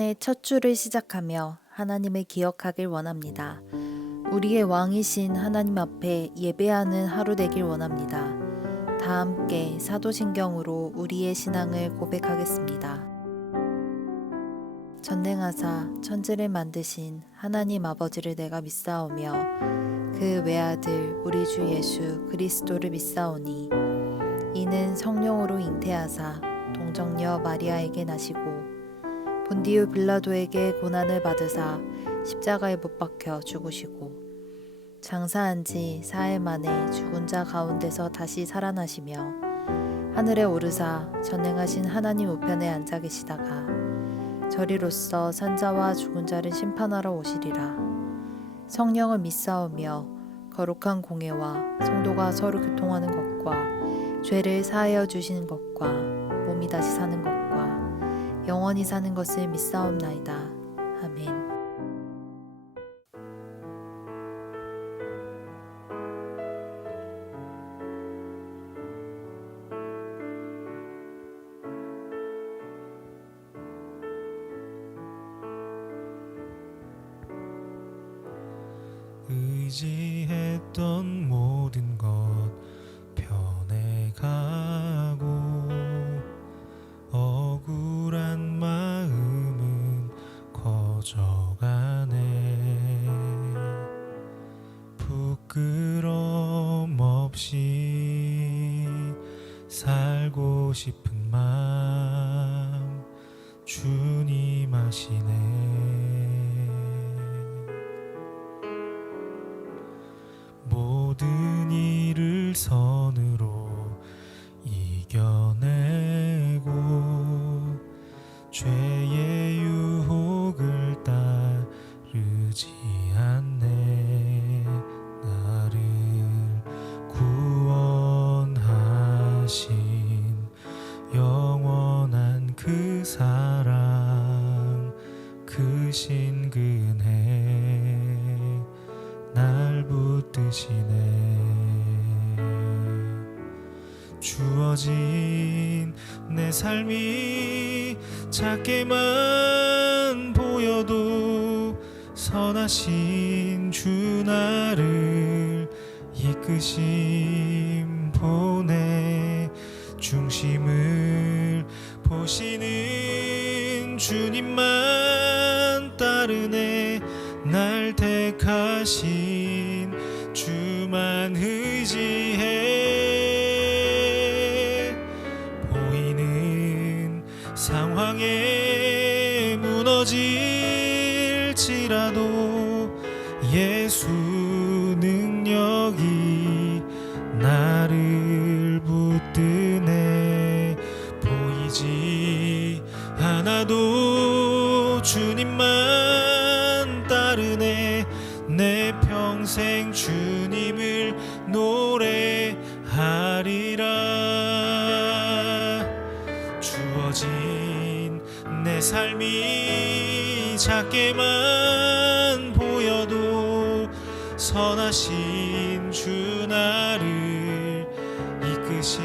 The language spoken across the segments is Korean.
한해 첫 주를 시작하며 하나님을 기억하길 원합니다. 우리의 왕이신 하나님 앞에 예배하는 하루 되길 원합니다. 다 함께 사도신경으로 우리의 신앙을 고백하겠습니다. 전능하사 천지를 만드신 하나님 아버지를 내가 믿사오며 그 외아들 우리 주 예수 그리스도를 믿사오니 이는 성령으로 잉태하사 동정녀 마리아에게 나시고 본디오 빌라도에게 고난을 받으사 십자가에 못 박혀 죽으시고 장사한 지 4일 만에 죽은 자 가운데서 다시 살아나시며 하늘에 오르사 전능하신 하나님 우편에 앉아 계시다가 저리로서 산자와 죽은 자를 심판하러 오시리라. 성령을 믿사오며 거룩한 공예와 성도가 서로 교통하는 것과 죄를 사하여 주시는 것과 몸이 다시 사는 것과 영원히 사는 것을 믿사옵나이다. 아멘. 의지했던 모든 것 변해가고 억울한 마음은 커져가네. 부끄럼 없이 살고 싶은 마음 주님 아시네. 모든 일을 선으로 이겨내고 죄의 유혹을 따르지 않네. 나를 구원하신 영원한 그 사랑 그 신근혜 날 붙드시네. 주어진 내 삶이 작게만 보여도 선하신 주 나를 이끄심 보내. 중심을 보시는 주님만 따르네. 날 택하신 주만 의지해. 보이는 상황에 무너질지라도 예수 능력이 나를 붙드네. 보이지 않아도 주님만 따르네. 내 평생 주님을 노래하리라. 주어진 내 삶이 작게만 보여도 선하신 주 나를 이끄심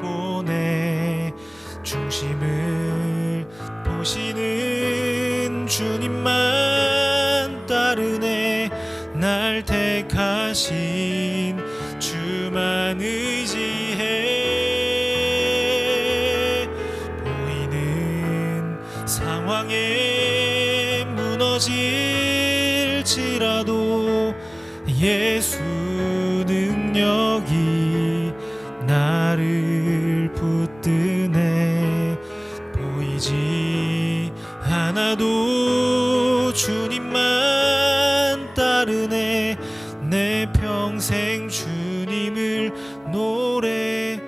보내. 중심을 보시는 주님만 따르네. 날 택하신 주만 의지해. 보이는 상황에 무너질지라도 예수 능력이 나를 붙드네. 보이지 않아도 주님만 따르네. 내 평생 주님을 노래하리라.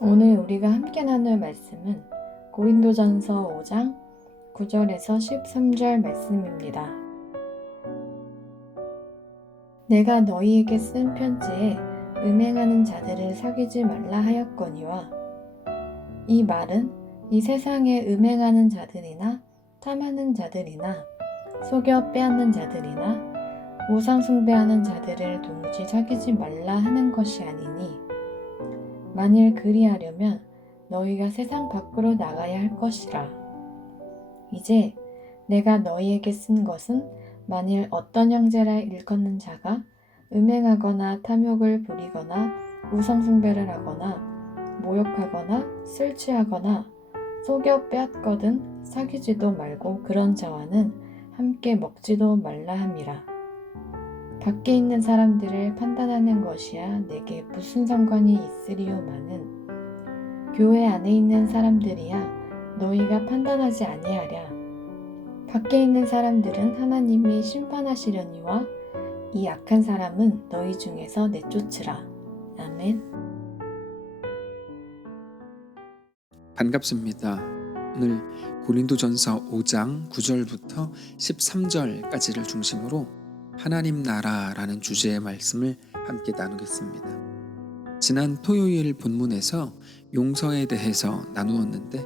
오늘 우리가 함께 나눌 말씀은 고린도전서 5장 9절에서 13절 말씀입니다. 내가 너희에게 쓴 편지에 음행하는 자들을 사귀지 말라 하였거니와, 이 말은 이 세상에 음행하는 자들이나 탐하는 자들이나 속여 빼앗는 자들이나 우상 숭배하는 자들을 도무지 사귀지 말라 하는 것이 아니니 만일 그리하려면 너희가 세상 밖으로 나가야 할 것이라. 이제 내가 너희에게 쓴 것은 만일 어떤 형제라 일컫는 자가 음행하거나 탐욕을 부리거나 우상 숭배를 하거나 모욕하거나 술 취하거나 속여 빼앗거든 사귀지도 말고 그런 자와는 함께 먹지도 말라 함이라. 밖에 있는 사람들을 판단하는 것이야 내게 무슨 상관이 있으리요마는 교회 안에 있는 사람들이야 너희가 판단하지 아니하랴. 밖에 있는 사람들은 하나님이 심판하시려니와 이 악한 사람은 너희 중에서 내쫓으라. 아멘. 반갑습니다. 오늘 고린도전서 5장 9절부터 13절까지를 중심으로 하나님 나라라는 주제의 말씀을 함께 나누겠습니다. 지난 토요일 본문에서 용서에 대해서 나누었는데,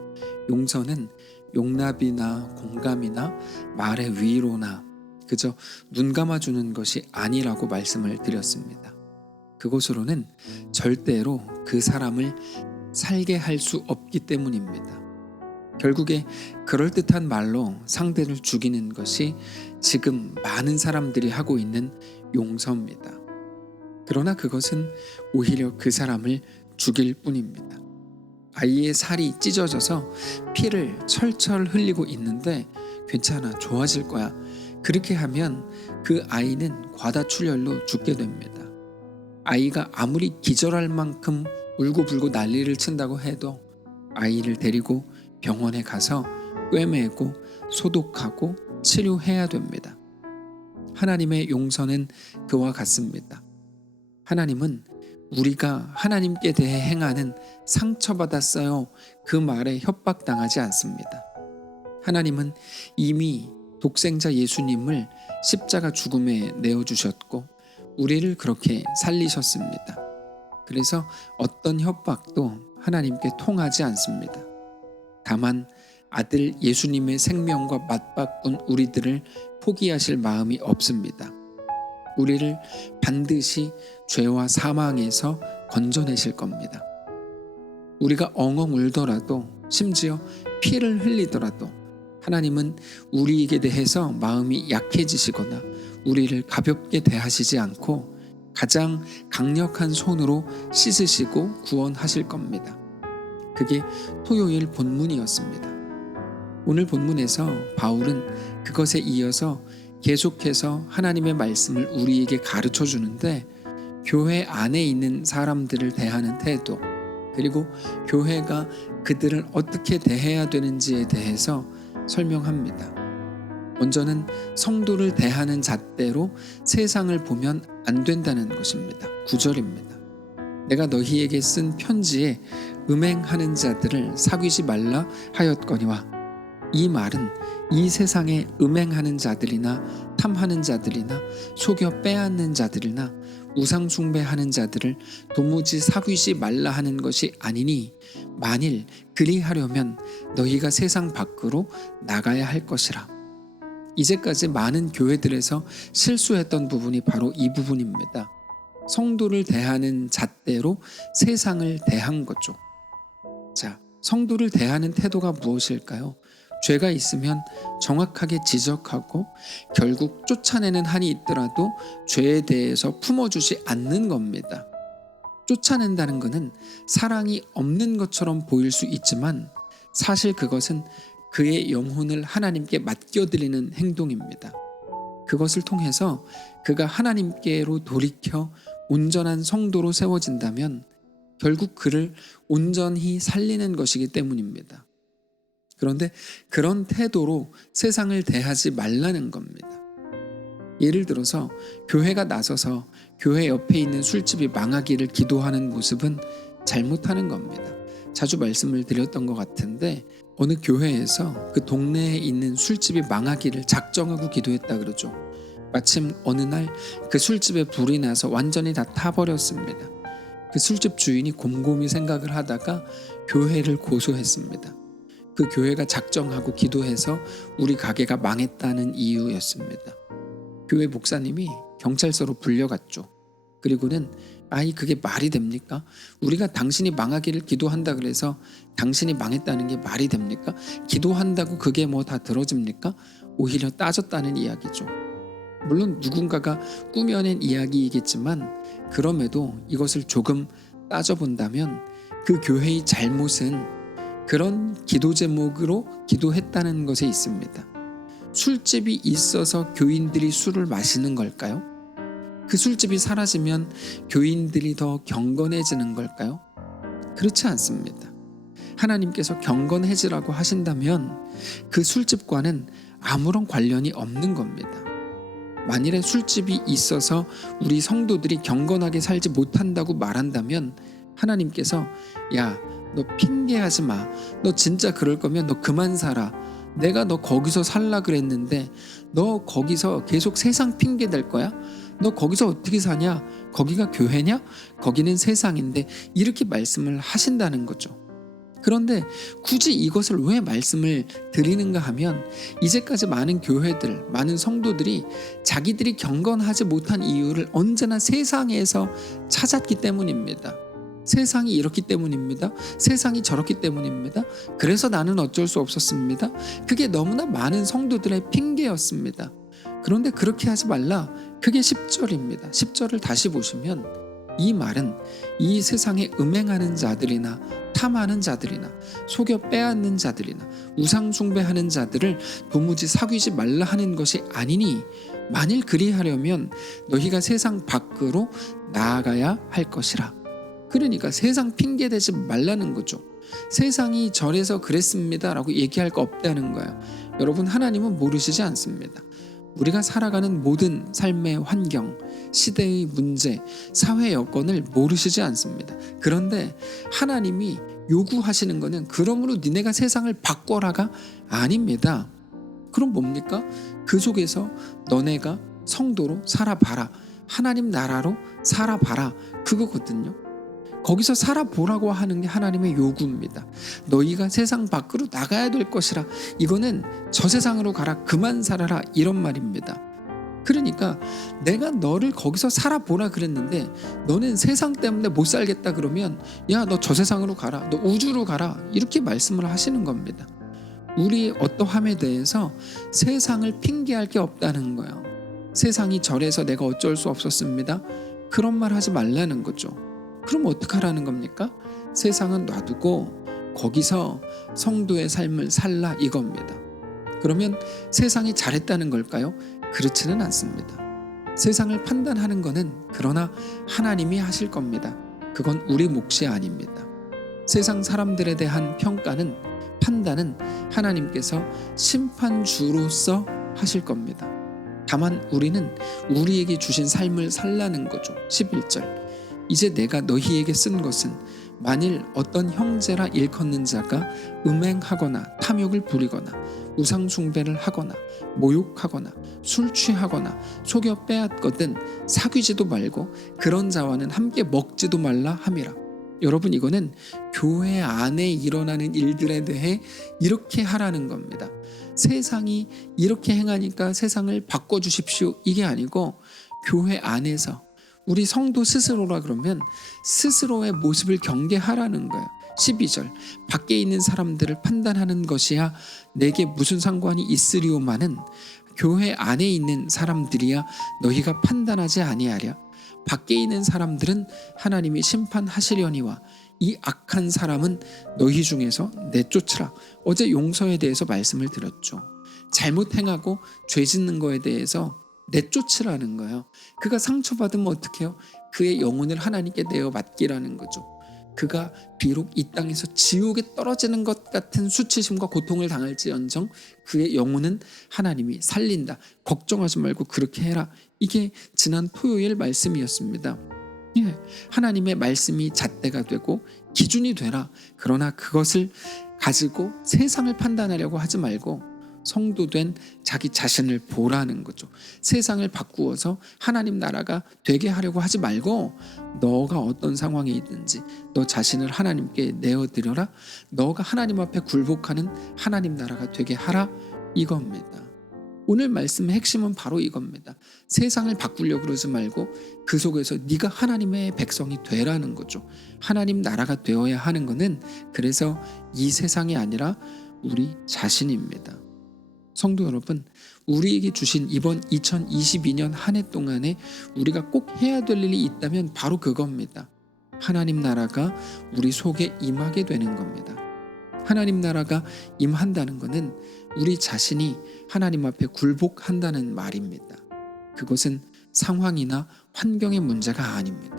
용서는 용납이나 공감이나 말의 위로나 그저 눈 감아주는 것이 아니라고 말씀을 드렸습니다. 그것으로는 절대로 그 사람을 살게 할 수 없기 때문입니다. 결국에 그럴듯한 말로 상대를 죽이는 것이 지금 많은 사람들이 하고 있는 용서입니다. 그러나 그것은 오히려 그 사람을 죽일 뿐입니다. 아이의 살이 찢어져서 피를 철철 흘리고 있는데 괜찮아, 좋아질 거야. 그렇게 하면 그 아이는 과다출혈로 죽게 됩니다. 아이가 아무리 기절할 만큼 울고불고 난리를 친다고 해도 아이를 데리고 병원에 가서 꿰매고 소독하고 치료해야 됩니다. 하나님의 용서는 그와 같습니다. 하나님은 우리가 하나님께 대해 행하는 상처받았어요 그 말에 협박당하지 않습니다. 하나님은 이미 독생자 예수님을 십자가 죽음에 내어주셨고 우리를 그렇게 살리셨습니다. 그래서 어떤 협박도 하나님께 통하지 않습니다. 다만 아들 예수님의 생명과 맞바꾼 우리들을 포기하실 마음이 없습니다. 우리를 반드시 죄와 사망에서 건져내실 겁니다. 우리가 엉엉 울더라도, 심지어 피를 흘리더라도 하나님은 우리에게 대해서 마음이 약해지시거나 우리를 가볍게 대하시지 않고 가장 강력한 손으로 씻으시고 구원하실 겁니다. 그게 토요일 본문이었습니다. 오늘 본문에서 바울은 그것에 이어서 계속해서 하나님의 말씀을 우리에게 가르쳐 주는데, 교회 안에 있는 사람들을 대하는 태도, 그리고 교회가 그들을 어떻게 대해야 되는지에 대해서 설명합니다. 먼저는 성도를 대하는 잣대로 세상을 보면 안 된다는 것입니다. 9절입니다. 내가 너희에게 쓴 편지에 음행하는 자들을 사귀지 말라 하였거니와. 이 말은 이 세상에 음행하는 자들이나 탐하는 자들이나 속여 빼앗는 자들이나 우상 숭배하는 자들을 도무지 사귀지 말라 하는 것이 아니니, 만일 그리하려면 너희가 세상 밖으로 나가야 할 것이라. 이제까지 많은 교회들에서 실수했던 부분이 바로 이 부분입니다. 성도를 대하는 잣대로 세상을 대한 거죠. 자, 성도를 대하는 태도가 무엇일까요? 죄가 있으면 정확하게 지적하고 결국 쫓아내는 한이 있더라도 죄에 대해서 품어주지 않는 겁니다. 쫓아낸다는 것은 사랑이 없는 것처럼 보일 수 있지만 사실 그것은 그의 영혼을 하나님께 맡겨드리는 행동입니다. 그것을 통해서 그가 하나님께로 돌이켜 온전한 성도로 세워진다면 결국 그를 온전히 살리는 것이기 때문입니다. 그런데 그런 태도로 세상을 대하지 말라는 겁니다. 예를 들어서 교회가 나서서 교회 옆에 있는 술집이 망하기를 기도하는 모습은 잘못하는 겁니다. 자주 말씀을 드렸던 것 같은데, 어느 교회에서 그 동네에 있는 술집이 망하기를 작정하고 기도했다 그러죠. 마침 어느 날 그 술집에 불이 나서 완전히 다 타버렸습니다. 그 술집 주인이 곰곰이 생각을 하다가 교회를 고소했습니다. 그 교회가 작정하고 기도해서 우리 가게가 망했다는 이유였습니다. 교회 목사님이 경찰서로 불려갔죠. 그리고는 아이 그게 말이 됩니까? 우리가 당신이 망하기를 기도한다 그래서 당신이 망했다는 게 말이 됩니까? 기도한다고 그게 뭐 다 들어집니까? 오히려 따졌다는 이야기죠. 물론 누군가가 꾸며낸 이야기이겠지만 그럼에도 이것을 조금 따져본다면 그 교회의 잘못은 그런 기도 제목으로 기도했다는 것에 있습니다. 술집이 있어서 교인들이 술을 마시는 걸까요? 그 술집이 사라지면 교인들이 더 경건해지는 걸까요? 그렇지 않습니다. 하나님께서 경건해지라고 하신다면 그 술집과는 아무런 관련이 없는 겁니다. 만일에 술집이 있어서 우리 성도들이 경건하게 살지 못한다고 말한다면 하나님께서 야, 너 핑계하지 마. 너 진짜 그럴 거면 너 그만 살아. 내가 너 거기서 살라 그랬는데 너 거기서 계속 세상 핑계 댈 거야? 너 거기서 어떻게 사냐? 거기가 교회냐? 거기는 세상인데 이렇게 말씀을 하신다는 거죠. 그런데 굳이 이것을 왜 말씀을 드리는가 하면 이제까지 많은 교회들, 많은 성도들이 자기들이 경건하지 못한 이유를 언제나 세상에서 찾았기 때문입니다. 세상이 이렇기 때문입니다. 세상이 저렇기 때문입니다. 그래서 나는 어쩔 수 없었습니다. 그게 너무나 많은 성도들의 핑계였습니다. 그런데 그렇게 하지 말라. 그게 10절입니다. 10절을 다시 보시면 이 말은 이 세상에 음행하는 자들이나 탐하는 자들이나 속여 빼앗는 자들이나 우상 숭배하는 자들을 도무지 사귀지 말라 하는 것이 아니니 만일 그리하려면 너희가 세상 밖으로 나아가야 할 것이라. 그러니까 세상 핑계대지 말라는 거죠. 세상이 저래서 그랬습니다 라고 얘기할 거 없다는 거예요. 여러분, 하나님은 모르시지 않습니다. 우리가 살아가는 모든 삶의 환경, 시대의 문제, 사회 여건을 모르시지 않습니다. 그런데 하나님이 요구하시는 것은 그러므로 니네가 세상을 바꿔라가 아닙니다. 그럼 뭡니까? 그 속에서 너네가 성도로 살아봐라. 하나님 나라로 살아봐라. 그거거든요. 거기서 살아보라고 하는 게 하나님의 요구입니다. 너희가 세상 밖으로 나가야 될 것이라. 이거는 저 세상으로 가라. 그만 살아라. 이런 말입니다. 그러니까 내가 너를 거기서 살아보라 그랬는데 너는 세상 때문에 못 살겠다 그러면 야, 너 저 세상으로 가라. 너 우주로 가라. 이렇게 말씀을 하시는 겁니다. 우리의 어떠함에 대해서 세상을 핑계할 게 없다는 거예요. 세상이 저래서 내가 어쩔 수 없었습니다. 그런 말 하지 말라는 거죠. 그럼 어떡하라는 겁니까? 세상은 놔두고 거기서 성도의 삶을 살라 이겁니다. 그러면 세상이 잘했다는 걸까요? 그렇지는 않습니다. 세상을 판단하는 것은 그러나 하나님이 하실 겁니다. 그건 우리 몫이 아닙니다. 세상 사람들에 대한 평가는, 판단은 하나님께서 심판주로서 하실 겁니다. 다만 우리는 우리에게 주신 삶을 살라는 거죠. 11절. 이제 내가 너희에게 쓴 것은 만일 어떤 형제라 일컫는 자가 음행하거나 탐욕을 부리거나 우상 숭배를 하거나 모욕하거나 술 취하거나 속여 빼앗거든 사귀지도 말고 그런 자와는 함께 먹지도 말라 함이라. 여러분, 이거는 교회 안에 일어나는 일들에 대해 이렇게 하라는 겁니다. 세상이 이렇게 행하니까 세상을 바꿔주십시오 이게 아니고 교회 안에서 우리 성도 스스로라 그러면 스스로의 모습을 경계하라는 거예요. 12절. 밖에 있는 사람들을 판단하는 것이야 내게 무슨 상관이 있으리오마는 교회 안에 있는 사람들이야 너희가 판단하지 아니하랴. 밖에 있는 사람들은 하나님이 심판하시려니와 이 악한 사람은 너희 중에서 내쫓으라. 어제 용서에 대해서 말씀을 드렸죠. 잘못 행하고 죄 짓는 거에 대해서 내쫓으라는 거예요. 그가 상처받으면 어떻게 해요? 그의 영혼을 하나님께 내어 맡기라는 거죠. 그가 비록 이 땅에서 지옥에 떨어지는 것 같은 수치심과 고통을 당할지언정 그의 영혼은 하나님이 살린다. 걱정하지 말고 그렇게 해라. 이게 지난 토요일 말씀이었습니다. 예, 하나님의 말씀이 잣대가 되고 기준이 되라. 그러나 그것을 가지고 세상을 판단하려고 하지 말고 성도된 자기 자신을 보라는 거죠. 세상을 바꾸어서 하나님 나라가 되게 하려고 하지 말고 너가 어떤 상황에 있든지 너 자신을 하나님께 내어드려라. 너가 하나님 앞에 굴복하는 하나님 나라가 되게 하라 이겁니다. 오늘 말씀의 핵심은 바로 이겁니다. 세상을 바꾸려고 그러지 말고 그 속에서 네가 하나님의 백성이 되라는 거죠. 하나님 나라가 되어야 하는 것은 그래서 이 세상이 아니라 우리 자신입니다. 성도 여러분, 우리에게 주신 이번 2022년 한 해 동안에 우리가 꼭 해야 될 일이 있다면 바로 그겁니다. 하나님 나라가 우리 속에 임하게 되는 겁니다. 하나님 나라가 임한다는 것은 우리 자신이 하나님 앞에 굴복한다는 말입니다. 그것은 상황이나 환경의 문제가 아닙니다.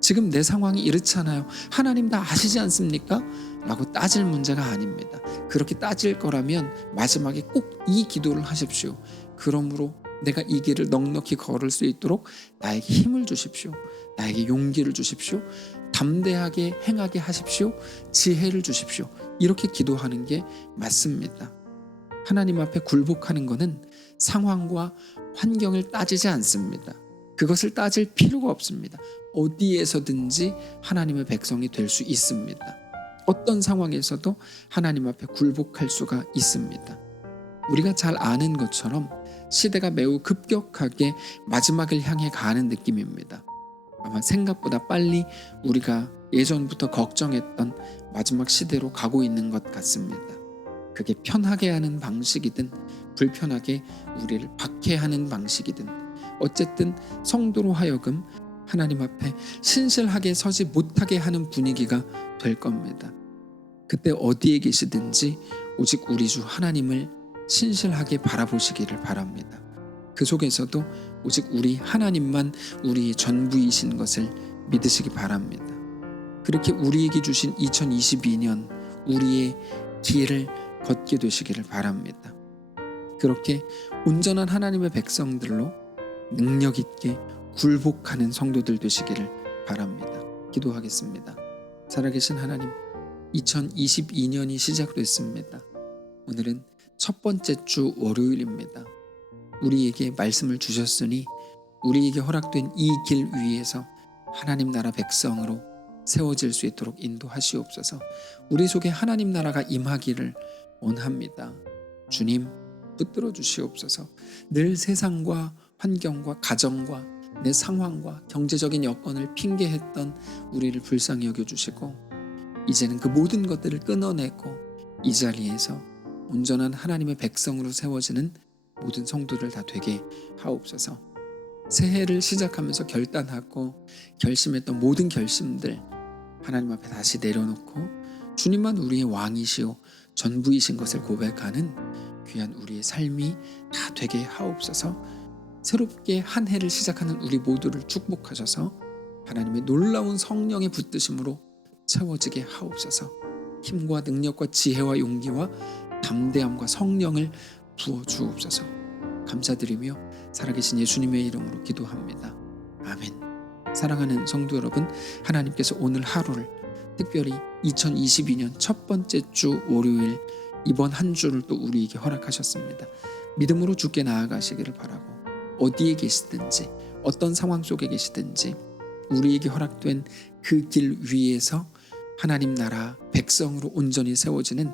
지금 내 상황이 이렇잖아요. 하나님 다 아시지 않습니까? 라고 따질 문제가 아닙니다. 그렇게 따질 거라면 마지막에 꼭 이 기도를 하십시오. 그러므로 내가 이 길을 넉넉히 걸을 수 있도록 나에게 힘을 주십시오. 나에게 용기를 주십시오. 담대하게 행하게 하십시오. 지혜를 주십시오. 이렇게 기도하는 게 맞습니다. 하나님 앞에 굴복하는 것은 상황과 환경을 따지지 않습니다. 그것을 따질 필요가 없습니다. 어디에서든지 하나님의 백성이 될 수 있습니다. 어떤 상황에서도 하나님 앞에 굴복할 수가 있습니다. 우리가 잘 아는 것처럼 시대가 매우 급격하게 마지막을 향해 가는 느낌입니다. 아마 생각보다 빨리 우리가 예전부터 걱정했던 마지막 시대로 가고 있는 것 같습니다. 그게 편하게 하는 방식이든 불편하게 우리를 박해하는 방식이든 어쨌든 성도로 하여금 하나님 앞에 신실하게 서지 못하게 하는 분위기가 될 겁니다. 그때 어디에 계시든지 오직 우리 주 하나님을 신실하게 바라보시기를 바랍니다. 그 속에서도 오직 우리 하나님만 우리의 전부이신 것을 믿으시기 바랍니다. 그렇게 우리에게 주신 2022년 우리의 길을 걷게 되시기를 바랍니다. 그렇게 온전한 하나님의 백성들로 능력 있게 굴복하는 성도들 되시기를 바랍니다. 기도하겠습니다. 살아계신 하나님, 2022년이 시작됐습니다. 오늘은 첫 번째 주 월요일입니다. 우리에게 말씀을 주셨으니 우리에게 허락된 이 길 위에서 하나님 나라 백성으로 세워질 수 있도록 인도하시옵소서. 우리 속에 하나님 나라가 임하기를 원합니다. 주님, 붙들어 주시옵소서. 늘 세상과 환경과 가정과 내 상황과 경제적인 여건을 핑계했던 우리를 불쌍히 여겨주시고 이제는 그 모든 것들을 끊어내고 이 자리에서 온전한 하나님의 백성으로 세워지는 모든 성도들 다 되게 하옵소서. 새해를 시작하면서 결단하고 결심했던 모든 결심들 하나님 앞에 다시 내려놓고 주님만 우리의 왕이시오 전부이신 것을 고백하는 귀한 우리의 삶이 다 되게 하옵소서. 새롭게 한 해를 시작하는 우리 모두를 축복하셔서 하나님의 놀라운 성령의 붙드심으로 채워지게 하옵소서. 힘과 능력과 지혜와 용기와 담대함과 성령을 부어주옵소서. 감사드리며 살아계신 예수님의 이름으로 기도합니다. 아멘. 사랑하는 성도 여러분, 하나님께서 오늘 하루를 특별히 2022년 첫 번째 주 월요일 이번 한 주를 또 우리에게 허락하셨습니다. 믿음으로 주께 나아가시기를 바라고 어디에 계시든지 어떤 상황 속에 계시든지 우리에게 허락된 그 길 위에서 하나님 나라 백성으로 온전히 세워지는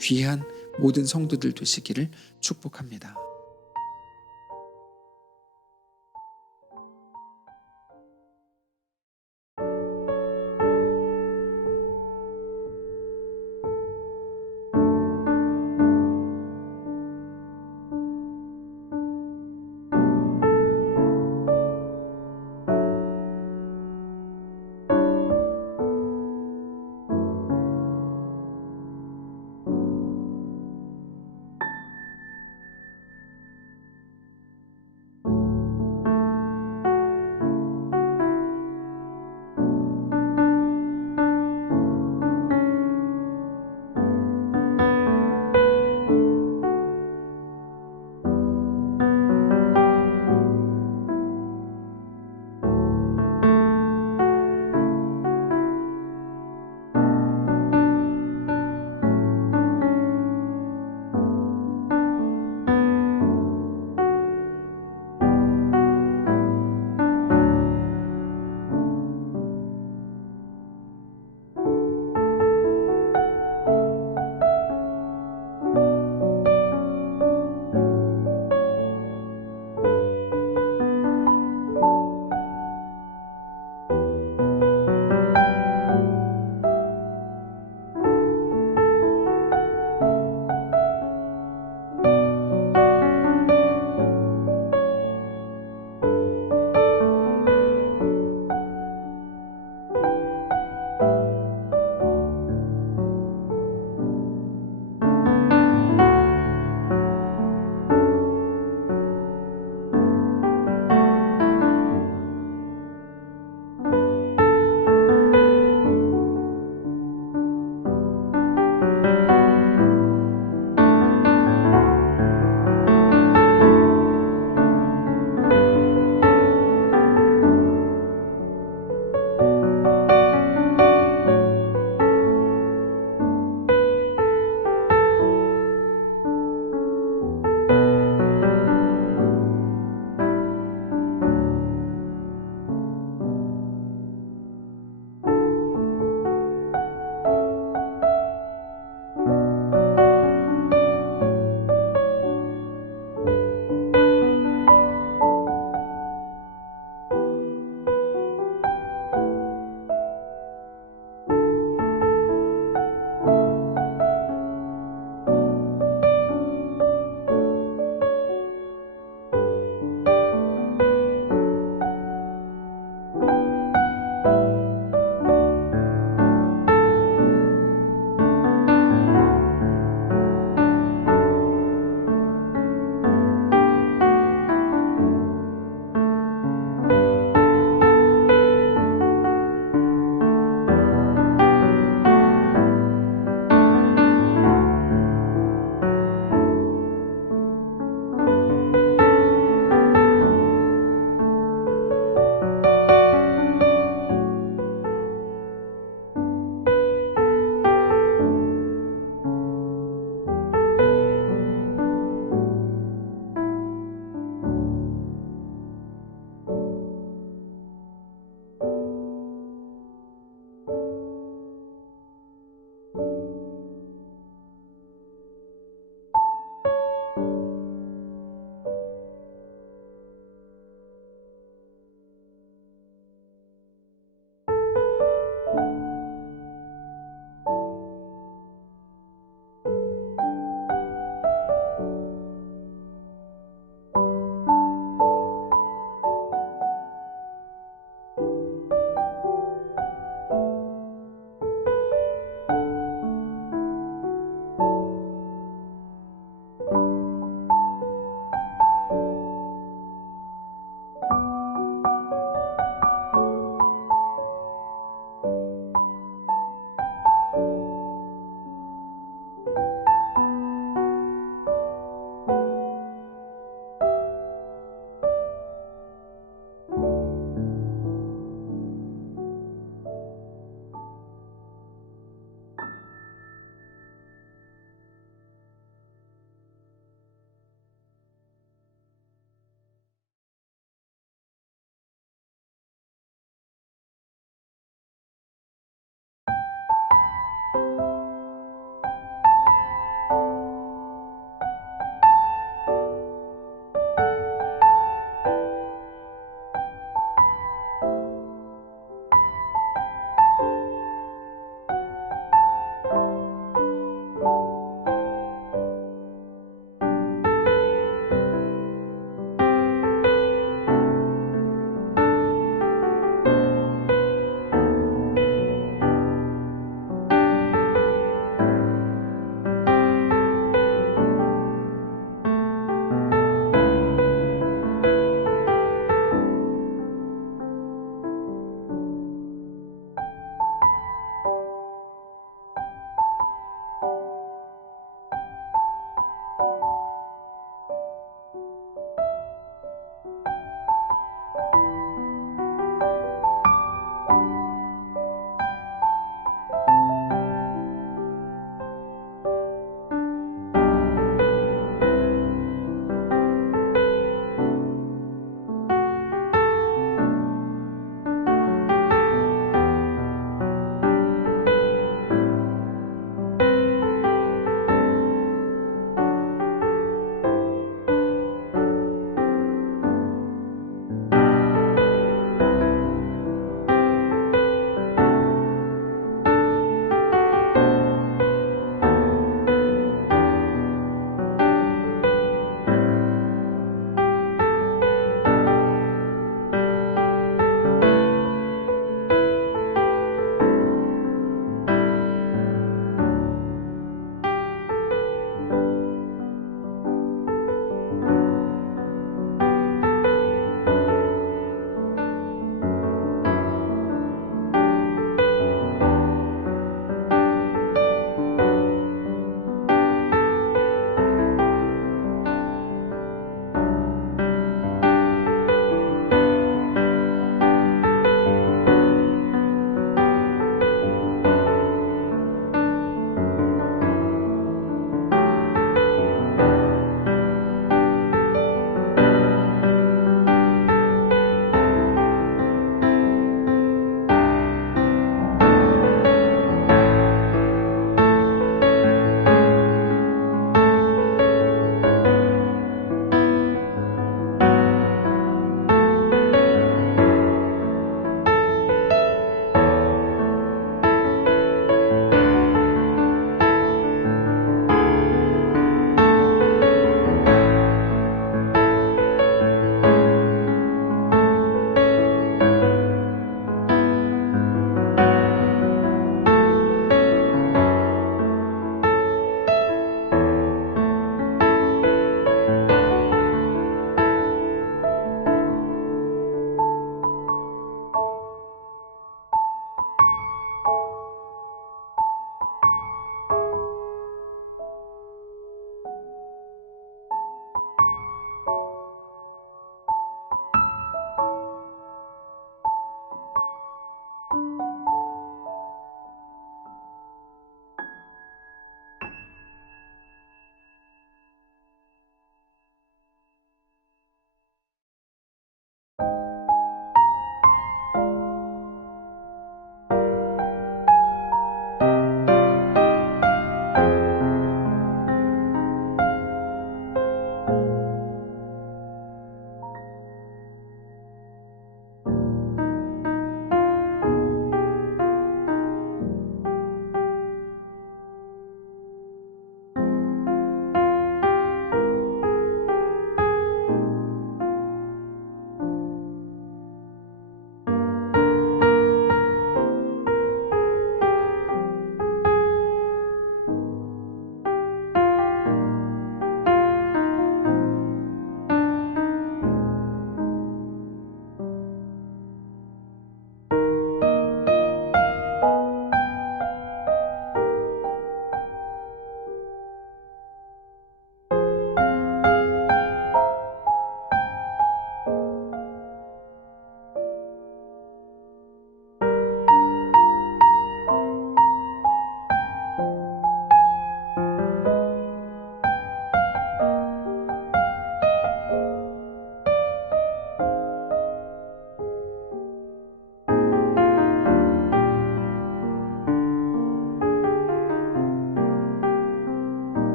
귀한 모든 성도들 되시기를 축복합니다.